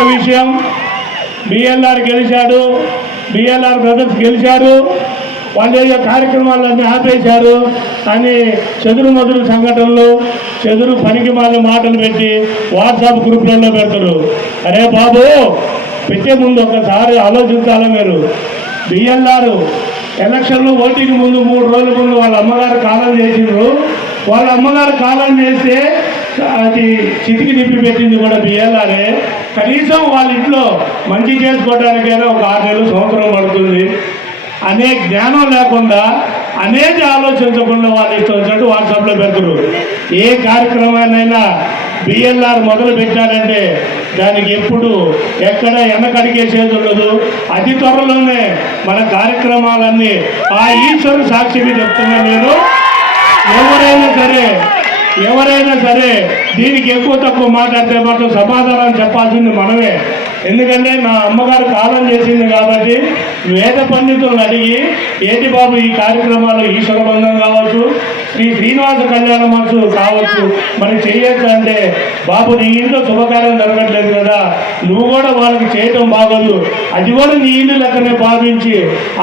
విషయం బిఎల్ఆర్ గెలిచాడు, BLR brothers గెలిచారు, వాళ్ళ కార్యక్రమాలన్నీ ఆపేశారు అని చెదురు మొదలు సంఘటనలు, చెదురు పనికి మాల మాటలు పెట్టి వాట్సాప్ గ్రూప్లలో పెడతారు. అరే బాబు, పెట్టే ముందు ఒకసారి ఆలోచించాలా మీరు? బిఎల్ఆర్ ఎలక్షన్లో ఓటింగ్ ముందు 3 రోజుల ముందు వాళ్ళ అమ్మగారు కాలం చేసిండ్రు. వాళ్ళ అమ్మగారు కాలం చేస్తే అది చితికి నిప్పి పెట్టింది కూడా బిఎల్ఆరే. కనీసం వాళ్ళ ఇంట్లో మంచి చేసుకోవడానికైనా ఒక 6 నెలలు సంవత్సరం పడుతుంది అనే జ్ఞానం లేకుండా, అనేది ఆలోచించకుండా వాళ్ళు ఇష్టం వచ్చినట్టు వాట్సాప్లో పెడతారు. ఏ కార్యక్రమాన్నైనా బిఎల్ఆర్ మొదలు పెట్టారంటే దానికి ఎప్పుడు ఎక్కడ వెనకడిగేసేది ఉండదు. అతి త్వరలోనే మన కార్యక్రమాలన్నీ ఆ ఈశ్వరు సాక్షిగా చెప్తున్నాను నేను. ఎవరైనా సరే దీనికి ఎక్కువ తక్కువ మాట్లాడితే మాత్రం సమాధానం చెప్పాల్సింది మనమే. ఎందుకంటే నా అమ్మగారు కాలం చేసింది కాబట్టి వేద పండితులను అడిగి, ఏంటి బాబు ఈ కార్యక్రమాలు ఈశ్వర బంధం కావచ్చు, శ్రీ శ్రీనివాస కళ్యాణ మహోత్సవం కావచ్చు, మరి చేయొచ్చు అంటే, బాబు నీ ఇంట్లో శుభకార్యం జరగట్లేదు కదా, నువ్వు కూడా వాళ్ళకి చేయటం బాగోదు, అది కూడా నీ ఇల్లు లెక్కనే భావించి,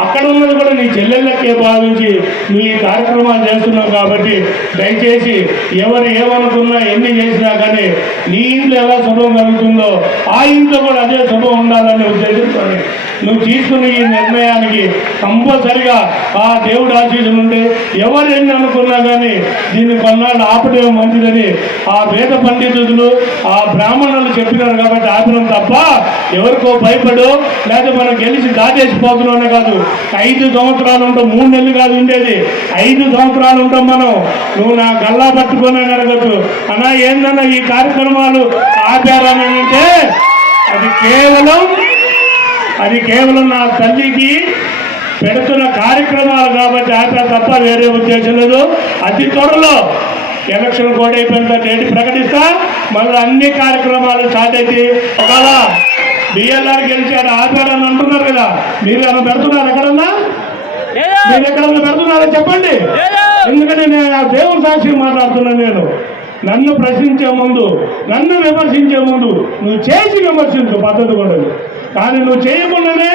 అక్కడ ఉన్నది కూడా నీ చెల్లెళ్ళకే భావించి నువ్వు ఈ కార్యక్రమాలు చేస్తున్నావు కాబట్టి దయచేసి ఎవరు ఏమనుకున్నా ఎన్ని చేసినా కానీ నీ ఇంట్లో ఎలా శుభం కలుగుతుందో ఆ ఇంట్లో కూడా అదే శుభం ఉండాలనే ఉద్దేశంతో నువ్వు తీసుకున్న ఈ నిర్ణయానికి కంపల్సరిగా ఆ దేవుడు ఆశీస్సులు ఉంటే ఎవరు ఎన్ని అనుకున్నా కానీ దీన్ని కొన్నాళ్ళు ఆపడం మంచిదని ఆ వేద పండితులు ఆ బ్రాహ్మణులు చెప్పినారు కాబట్టి ఆపినాం తప్ప ఎవరికో భయపడు లేదా మనం గెలిచి దాటేసిపోతున్నానే కాదు. 5 సంవత్సరాలు ఉంటాం, 3 నెలలు కాదు ఉండేది, 5 సంవత్సరాలు ఉంటాం మనం. నువ్వు నా గల్లా పట్టుకునే అడగచ్చు, అన్నా ఏందన్నా ఈ కార్యక్రమాలు ఆపారని అంటే అది కేవలం నా తల్లికి పెడుతున్న కార్యక్రమాలు కాబట్టి ఆపా తప్ప వేరే ఉద్దేశం లేదు. అతి త్వరలో ఎలక్షన్ కూడా అయిపోయిన డేట్ ప్రకటిస్తా, మళ్ళీ అన్ని కార్యక్రమాలు స్టార్ట్ అయితే ఒకవేళ బిఎల్ఆర్ గెలిచాడు ఆపారని అంటున్నారు కదా, మీరు ఏమైనా పెడుతున్నారు ఎక్కడన్నా? మీరు ఎక్కడన్నా పెడుతున్నారో చెప్పండి. ఎందుకంటే నేను ఆ దేవుని సాక్షి మాట్లాడుతున్నాను. నేను నన్ను ప్రశ్నించే ముందు, నన్ను విమర్శించే ముందు నువ్వు చేసి విమర్శించు, పద్ధతి కూడా. కానీ నువ్వు చేయకుండానే,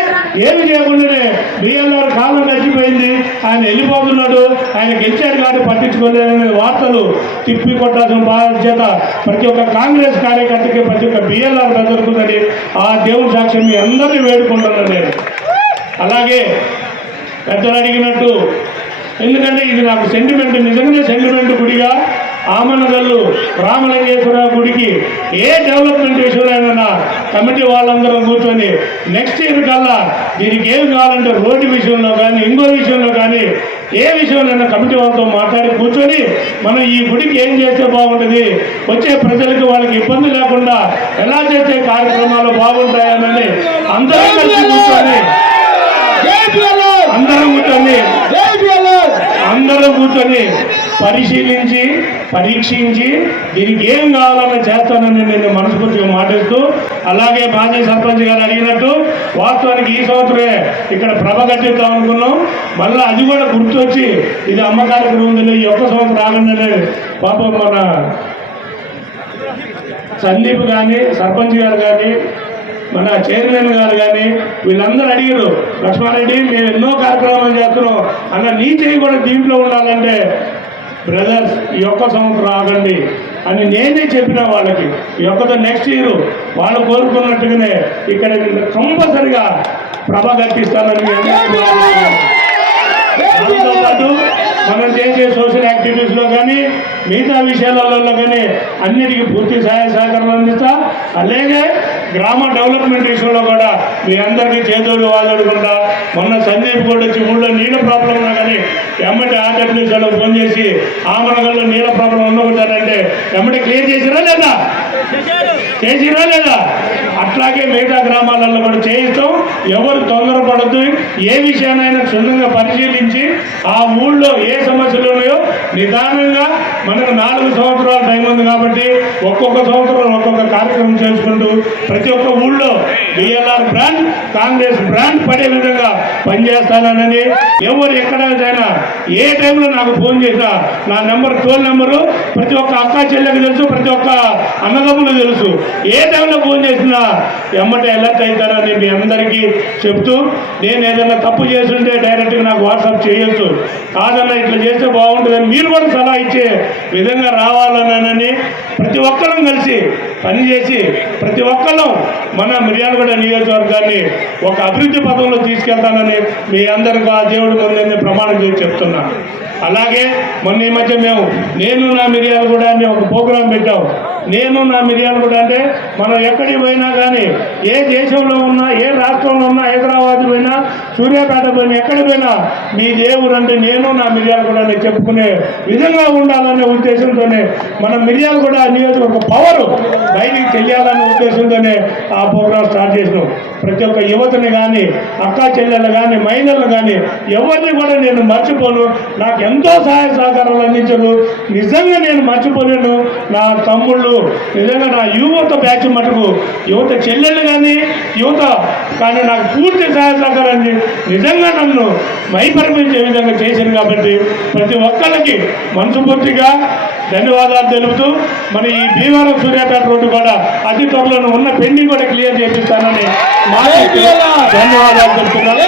ఏమి చేయకుండానే బిఎల్ఆర్ కాలం గడిచిపోయింది, ఆయన వెళ్ళిపోతున్నాడు, ఆయన గెలిచాడు కాబట్టి పట్టించుకోలేదనే వార్తలు తిప్పి కొట్టాల్సిన బాధ్యత ప్రతి ఒక్క కాంగ్రెస్ కార్యకర్తకి, ప్రతి ఒక్క బిఎల్ఆర్ జరుగుతుందని ఆ దేవుని సాక్ష్యం మీ అందరినీ వేడుకుంటున్నాను నేను. అలాగే పెద్దలు అడిగినట్టు, ఎందుకంటే ఇది నాకు సెంటిమెంట్, నిజంగానే సెంటిమెంట్ గుడిగా ఆమనగల్లు రామలింగేశ్వర గుడికి ఏ డెవలప్మెంట్ విషయంలో కమిటీ వాళ్ళందరూ కూర్చొని నెక్స్ట్ ఇయర్ కల్లా దీనికి ఏం కావాలంటే రోడ్డు విషయంలో కానీ ఇంకో విషయంలో కానీ ఏ విషయంలో కమిటీ వాళ్ళతో మాట్లాడి కూర్చొని మనం ఈ గుడికి ఏం చేస్తే బాగుంటుంది, వచ్చే ప్రజలకు వాళ్ళకి ఇబ్బంది లేకుండా ఎలా చేసే కార్యక్రమాలు బాగుంటాయని అందరూ కూర్చొని పరిశీలించి పరీక్షించి దీనికి ఏం కావాలన్నా చేస్తానని నేను మనస్ఫూర్తిగా మాటిస్తూ, అలాగే మాజీ సర్పంచ్ గారు అడిగినట్టు వాస్తవానికి ఈ సంవత్సరమే ఇక్కడ ప్రభ కట్టిద్దాం అనుకున్నాం. మళ్ళీ అది కూడా గుర్తొచ్చి ఇది అమ్మకారికి ఉందని ఈ ఒక్క సంవత్సరం ఆగండి పాపం మన సందీప్ కానీ సర్పంచ్ గారు కానీ మన చైర్మన్ గారు కానీ వీళ్ళందరూ అడిగారు, లక్ష్మారెడ్డి మేము ఎన్నో కార్యక్రమాలు చేస్తున్నాం అన్న, నీ చేయి కూడా దీంట్లో ఉండాలంటే బ్రదర్స్ ఈ ఒక్క సంవత్సరం ఆగండి అని నేనే చెప్పిన వాళ్ళకి. ఈ ఒక్కతో నెక్స్ట్ ఇయర్ వాళ్ళు కోరుకున్నట్టుగానే ఇక్కడ కంపల్సరిగా ప్రభ కట్టిస్తానని దాంతో పాటు మనం చేసే సోషల్ యాక్టివిటీస్లో కానీ మిగతా విషయాలలో కానీ అన్నిటికీ పూర్తి సహాయ సహకారం అందిస్తా. అలాగే గ్రామ డెవలప్మెంట్ విషయంలో కూడా మీ అందరికీ చేదోడు వాదోడుకుంటా. మొన్న సందీప్ కూడా వచ్చి ఊళ్ళో నీళ్ళ ప్రాబ్లం ఉన్నా కానీ ఎమ్మటి ఆర్డబ్ల్యూసీలో ఫోన్ చేసి ఆమనగల్లో నీళ్ళ ప్రాబ్లం ఉండకూడదంటే ఎమ్మటి క్లియర్ చేసిరా లేదా? అట్లాగే మిగతా గ్రామాలలో కూడా చేయిస్తాం. ఎవరు తొందరపడద్దు, ఏ విషయాన్నైనా క్షుణ్ణంగా పరిశీలించి ఆ ఊళ్ళో ఏ సమస్యలు ఉన్నాయో నిదానంగా మనకు 4 సంవత్సరాల టైం ఉంది కాబట్టి ఒక్కొక్క సంవత్సరం ఒక్కొక్క కార్యక్రమం చేసుకుంటూ ప్రతి ఒక్క ఊళ్ళో బిఎల్ఆర్ బ్రాండ్ కాంగ్రెస్ బ్రాండ్ పడే విధంగా పనిచేస్తానని ఎవరు ఎక్కడైనా ఏ టైంలో నాకు ఫోన్ చేసినా నా నెంబర్ టోల్ నెంబరు ప్రతి ఒక్క అక్క చెల్లెకి తెలుసు, ప్రతి ఒక్క అన్నదమ్ములు తెలుసు. ఏ టైంలో ఫోన్ చేసినా ఎమ్మటే అలర్ట్ అవుతారని మీ అందరికీ చెప్తూ, నేను ఏదైనా తప్పు చేస్తుంటే డైరెక్ట్గా నాకు వాట్సాప్ చేయొచ్చు, కాదన్నా ఇట్లా చేస్తే బాగుంటుందని మీరు కూడా సలహా ఇచ్చే విధంగా రావాలనని ప్రతి ఒక్కరం కలిసి పనిచేసి ప్రతి ఒక్కరం మన మిర్యాలగూడ నియోజకవర్గాన్ని ఒక అభివృద్ధి పథంలో తీసుకెళ్తానని మీ అందరికీ ఆ దేవుడి ముందు ప్రమాణం చేసి చెప్తున్నాను. అలాగే మొన్న ఈ మధ్య నేను నా మిర్యాలగూడ అని ఒక ప్రోగ్రాం పెట్టాం. నేను నా మిర్యాలగూడ అంటే మనం ఎక్కడికి పోయినా కానీ, ఏ దేశంలో ఉన్నా, ఏ రాష్ట్రంలో ఉన్నా, హైదరాబాద్ పోయినా, సూర్యాపేట పోయినా, ఎక్కడికి పోయినా మీ దేవుడు అంటే నేను నా మిర్యాలగూడ అని చెప్పుకునే విధంగా ఉండాలనే ఉద్దేశంతోనే మన మిర్యాలగూడ నియోజకవర్గ పవర్ బయటికి తెలియాలనే ఉద్దేశంతోనే ఆ ప్రోగ్రాం స్టార్ట్ చేసినాం. ప్రతి ఒక్క యువతని కానీ, అక్కా చెల్లెలు కానీ, మహిళలు కానీ ఎవరిని కూడా నేను మర్చిపోను. నాకు ఎంతో సహాయ సహకారాలు అందించరు. నిజంగా నేను మర్చిపోలేను. నా తమ్ముళ్ళు నిజంగా నా యువత బ్యాచ్ మటుకు యువత చెల్లెళ్ళు కానీ యువత కానీ నాకు పూర్తి సహాయ సహకారాన్ని నిజంగా నన్ను మైపరిమించే విధంగా చేసింది. కాబట్టి ప్రతి ఒక్కరికి మనస్ఫూర్తిగా ధన్యవాదాలు తెలుపుతూ, మన ఈ భీమవరం సూర్యాపేట రోడ్డు కూడా అతి త్వరలో ఉన్న పెండింగ్ కూడా క్లియర్ చేపిస్తానని ధన్యవాదాలు తెలుపుతున్నాను.